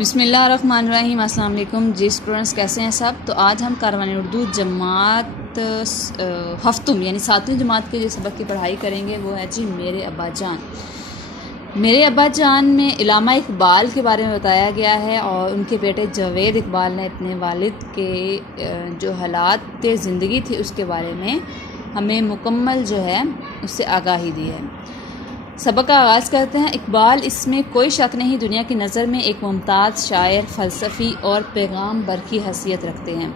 बिस्मिल्लाहिर्रहमानिर्रहीम। अस्सलाम वालेकुम जी स्टूडेंट्स, कैसे हैं सब। तो आज हम कारवान उर्दू जमात हफ्तुम यानी 7वीं जमात के जो सबक की पढ़ाई करेंगे वो है जी मेरे अब्बा जान। मेरे अब्बा जान में इलामा इकबाल के बारे में बताया गया है और उनके बेटे जावेद इकबाल ने अपने वालिद के जो हालात ज़िंदगी थी उसके बारे में हमें मुकम्मल जो है उससे आगाही दी है। सबक का आगाज़ करते हैं। इकबाल, इसमें कोई शक नहीं, दुनिया की नज़र में एक मुमताज़ शायर, फ़लसफ़ी और पैगाम बर की हैसियत रखते हैं,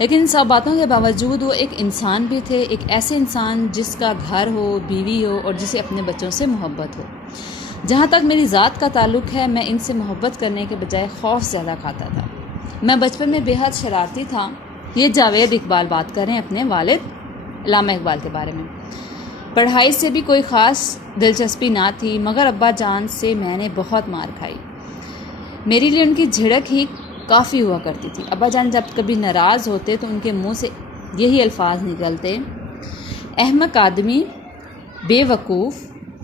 लेकिन इन सब बातों के बावजूद वो एक इंसान भी थे। एक ऐसे इंसान जिसका घर हो, बीवी हो और जिसे अपने बच्चों से मोहब्बत हो। जहाँ तक मेरी ज़ात का ताल्लुक़ है, मैं इनसे मोहब्बत करने के बजाय खौफ ज़्यादा खाता था। मैं बचपन में बेहद शरारती था। ये जावेद इकबाल बात करें अपने वालिद इलामा इकबाल के बारे में। पढ़ाई से भी कोई ख़ास दिलचस्पी ना थी, मगर अब्बा जान से मैंने बहुत मार खाई। मेरे लिए उनकी झिड़क ही काफ़ी हुआ करती थी। अब्बा जान जब कभी नाराज़ होते तो उनके मुंह से यही अल्फाज निकलते, अहमक आदमी, बेवकूफ़।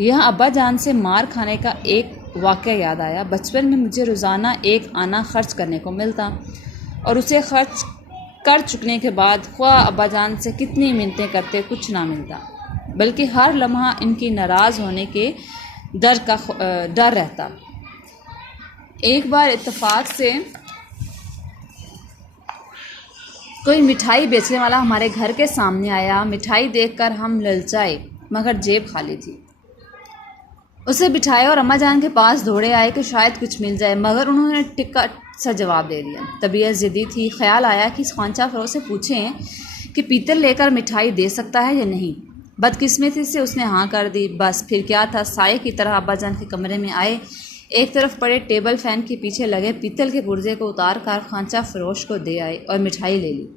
यह अब्बा जान से मार खाने का एक वाक़या याद आया। बचपन में मुझे रोज़ाना एक आना ख़र्च करने को मिलता और उसे ख़र्च कर चुकने के बाद ख्वाह अब्बा जान से कितनी मिन्नतें करते, कुछ ना मिलता, बल्कि हर लम्हा इनकी नाराज़ होने के डर रहता। एक बार इत्तेफाक से कोई मिठाई बेचने वाला हमारे घर के सामने आया। मिठाई देखकर हम ललचाए, मगर जेब खाली थी। उसे बिठाया और अम्मा जान के पास दौड़े आए कि शायद कुछ मिल जाए, मगर उन्होंने टिक्का सा जवाब दे दिया। तबीयत ज़िद्दी थी। ख्याल आया कि खांचा फरोह से पूछें कि पीतल लेकर मिठाई दे सकता है या नहीं। बदकिस्मती से उसने हाँ कर दी। बस फिर क्या था, साये की तरह अब्बा जान के कमरे में आए, एक तरफ पड़े टेबल फैन के पीछे लगे पीतल के पुर्जे को उतार कर खांचा फरोश को दे आए और मिठाई ले ली।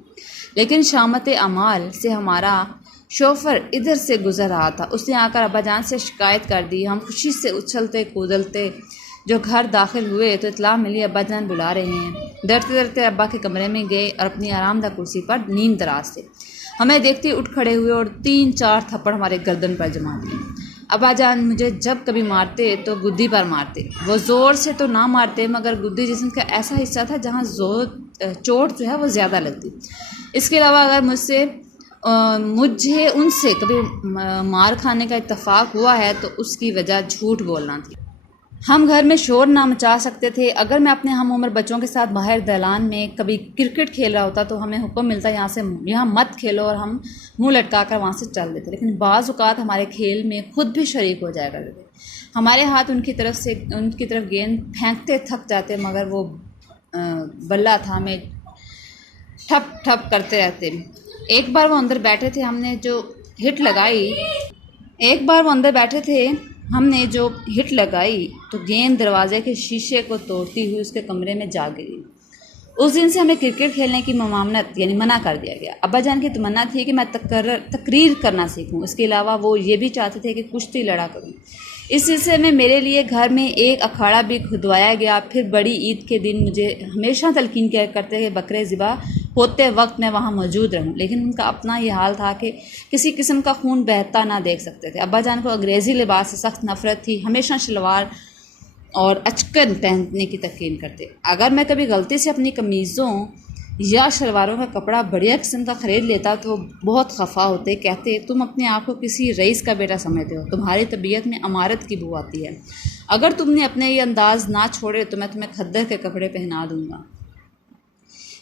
लेकिन शामत अमाल से हमारा शोफर इधर से गुजर रहा था। उसने आकर अब्बा जान से शिकायत कर दी। हम खुशी से उछलते कूदलते जो घर दाखिल हुए तो इतला मिली अब्बा जान बुला रहे हैं। डरते डरते अब्बा के कमरे में गए और अपनी आरामदा कुर्सी पर नीम दराज थे। हमें देखते उठ खड़े हुए और 3-4 थप्पड़ हमारे गर्दन पर जमा दिए। अब्बा जान मुझे जब कभी मारते तो गुद्दी पर मारते। वो ज़ोर से तो ना मारते, मगर गुद्दी जिस्म का ऐसा हिस्सा था जहाँ चोट जो है वो ज़्यादा लगती। इसके अलावा अगर मुझे उनसे कभी मार खाने का इत्तेफाक हुआ है तो उसकी वजह झूठ बोलना थी। हम घर में शोर ना मचा सकते थे। अगर मैं अपने हम उम्र बच्चों के साथ बाहर दलान में कभी क्रिकेट खेल रहा होता तो हमें हुक्म मिलता यहाँ मत खेलो और हम मुंह लटका कर वहाँ से चल देते। लेकिन बाज़ औक़ात हमारे खेल में खुद भी शरीक हो जाया करते थे। हमारे हाथ उनकी तरफ गेंद फेंकते थक जाते, मगर वो बल्ला था हमें ठप ठप करते रहते। एक बार वो अंदर बैठे थे, हमने जो हिट लगाई तो गेंद दरवाजे के शीशे को तोड़ती हुई उसके कमरे में जा गिरी। उस दिन से हमें क्रिकेट खेलने की ममानत यानी मना कर दिया गया। अब्बा जान की तमन्ना थी कि मैं तकरीर करना सीखूं। इसके अलावा वो ये भी चाहते थे कि कुश्ती लड़ा करूं। इस सिलसिले में मेरे लिए घर में एक अखाड़ा भी खुदवाया गया। फिर बड़ी ईद के दिन मुझे हमेशा तलकीन किया करते थे बकरे ज़िबा होते वक्त मैं वहाँ मौजूद रहूं, लेकिन उनका अपना ये हाल था कि किसी किस्म का खून बहता ना देख सकते थे। अब्बा जान को अंग्रेज़ी लिबास से सख्त नफ़रत थी। हमेशा शलवार और अचकन पहनने की तकीन करते। अगर मैं कभी गलती से अपनी कमीज़ों या शलवारों का कपड़ा बढ़िया किस्म का ख़रीद लेता तो बहुत खफा होते। कहते, तुम अपने आप को किसी रईस का बेटा समझते हो, तुम्हारी तबीयत में अमारत की बू आती है। अगर तुमने अपने ये अंदाज़ ना छोड़े तो मैं तुम्हें खद्दर के कपड़े पहना दूँगा।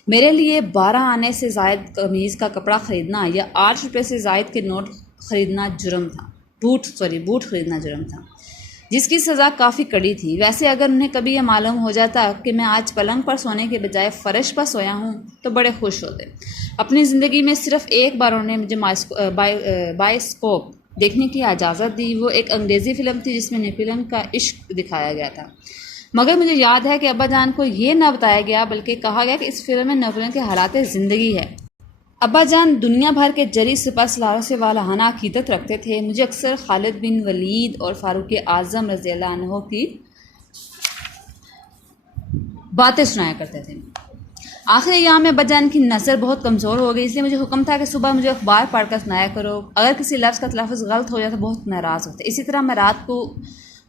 मेरे लिए 12 आने से ज़ायद कमीज़ का कपड़ा ख़रीदना या 8 रुपये से ज़ायद के नोट ख़रीदना जुर्म था। बूट ख़रीदना जुर्म था, जिसकी सज़ा काफ़ी कड़ी थी। वैसे अगर उन्हें कभी यह मालूम हो जाता कि मैं आज पलंग पर सोने के बजाय फ़र्श पर सोया हूँ तो बड़े खुश होते। अपनी ज़िंदगी में सिर्फ़ एक बार उन्होंने मुझे बायोस्कोप देखने की इजाज़त दी। वो एक अंग्रेज़ी फ़िल्म थी जिसमें नेपोलियन का इश्क दिखाया गया था, मगर मुझे याद है कि अब्बा जान को ये ना बताया गया, बल्कि कहा गया कि इस फिल्म में नेपोलियन के हालात ज़िंदगी है। अब्बा जान दुनिया भर के जरी सुपर स्टारों से वालाहाना अकीदत रखते थे। मुझे अक्सर खालिद बिन वलीद और फ़ारूक आज़म रज़ियल्लाहु अन्हु की बातें सुनाया करते थे। आखिर यहाँ में अब्बा जान की नज़र बहुत कमज़ोर हो गई, इसलिए मुझे हुक्म था कि सुबह मुझे अखबार पढ़कर सुनाया करो। अगर किसी लफ्ज़ का तलफ़्फ़ुज़ गलत हो जाए तो बहुत नाराज़ होते। इसी तरह मैं रात को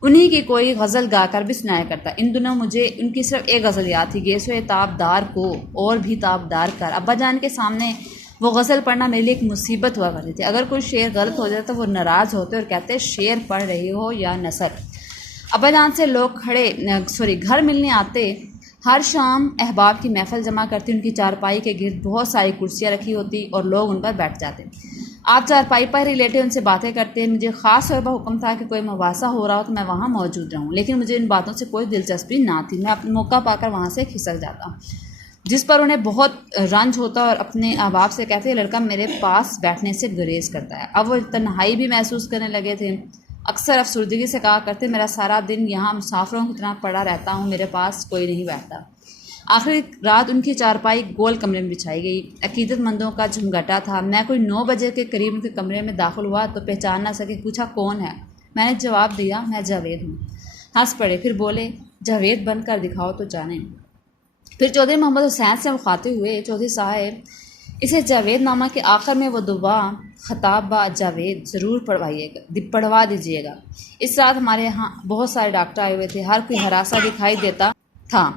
उन्हीं की कोई गज़ल गाकर भी सुनाया करता। इन दिनों मुझे उनकी सिर्फ एक गज़ल याद थी, गेसोए ताबदार को और भी ताबदार कर। अब्बा जान के सामने वो गज़ल पढ़ना मेरे लिए एक मुसीबत हुआ करती थी। अगर कोई शेर गलत हो जाता तो वो नाराज़ होते और कहते शेर पढ़ रही हो या नसर। अब्बा जान से लोग घर मिलने आते। हर शाम अहबाब की महफ़िल जमा करती, उनकी चारपाई के गिर्द बहुत सारी कुर्सियाँ रखी होती और लोग उन पर बैठ जाते। आप चारपाई पर ही लेटे उनसे बातें करते। मुझे ख़ास तौर पर हुक्म था कि कोई मवासा हो रहा हो तो मैं वहाँ मौजूद रहूँ, लेकिन मुझे इन बातों से कोई दिलचस्पी ना थी। मैं अपना मौका पाकर वहाँ से खिसक जाता, जिस पर उन्हें बहुत रंज होता और अपने अहबाब से कहते ये लड़का मेरे पास बैठने से गुरेज करता है। अब वो तन्हाई भी महसूस करने लगे थे। अक्सर अफसरदगी से कहा करते मेरा सारा दिन यहाँ मुसाफिरों की तरह पड़ा रहता हूँ, मेरे पास कोई नहीं बैठता। आखिरी रात उनकी चारपाई गोल कमरे में बिछाई गई। अकीदतमंदों का झुमघटा था। मैं कोई 9 बजे के करीब उनके कमरे में दाखिल हुआ तो पहचान ना सके। पूछा कौन है? मैंने जवाब दिया मैं जावेद हूँ। हंस पड़े, फिर बोले जावेद बनकर दिखाओ तो जाने। फिर चौधरी मोहम्मद हुसैन से मुखातिब हुए, चौधरी साहब इसे जावेद नामा के आखिर में वो दुआ खताब बा जावेद ज़रूर पढ़वा दीजिएगा। इस रात हमारे यहाँ बहुत सारे डॉक्टर आए हुए थे। हर कोई हरासा दिखाई देता था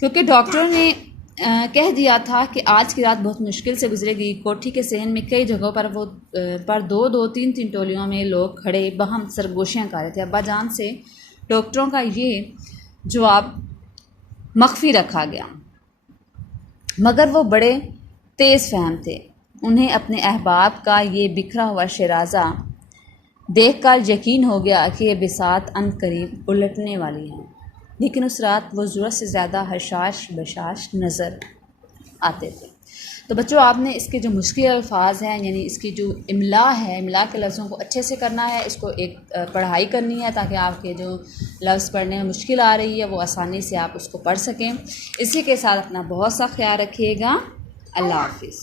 क्योंकि डॉक्टरों ने कह दिया था कि आज की रात बहुत मुश्किल से गुजरेगी। कोठी के सहन में कई जगहों पर दो तीन टोलियों में लोग खड़े बहम सरगोशियाँ कर रहे थे। अब्बा जान से डॉक्टरों का ये जवाब मख्फी रखा गया, मगर वो बड़े तेज़ फहम थे। उन्हें अपने अहबाब का ये बिखरा हुआ शराजा देखकर यकीन हो गया कि ये बिसात अनकरीब उलटने वाली है। लेकिन उस रात वो ज़रूरत से ज़्यादा हशाश बशाश नज़र आते थे। तो बच्चों, आपने इसके जो मुश्किल अल्फाज हैं, यानी इसकी जो इमला है, इमला के लफ्ज़ों को अच्छे से करना है। इसको एक पढ़ाई करनी है ताकि आपके जो लफ्ज़ पढ़ने में मुश्किल आ रही है वो आसानी से आप उसको पढ़ सकें। इसी के साथ अपना बहुत सा ख्याल रखिएगा। अल्लाह हाफ़िज़।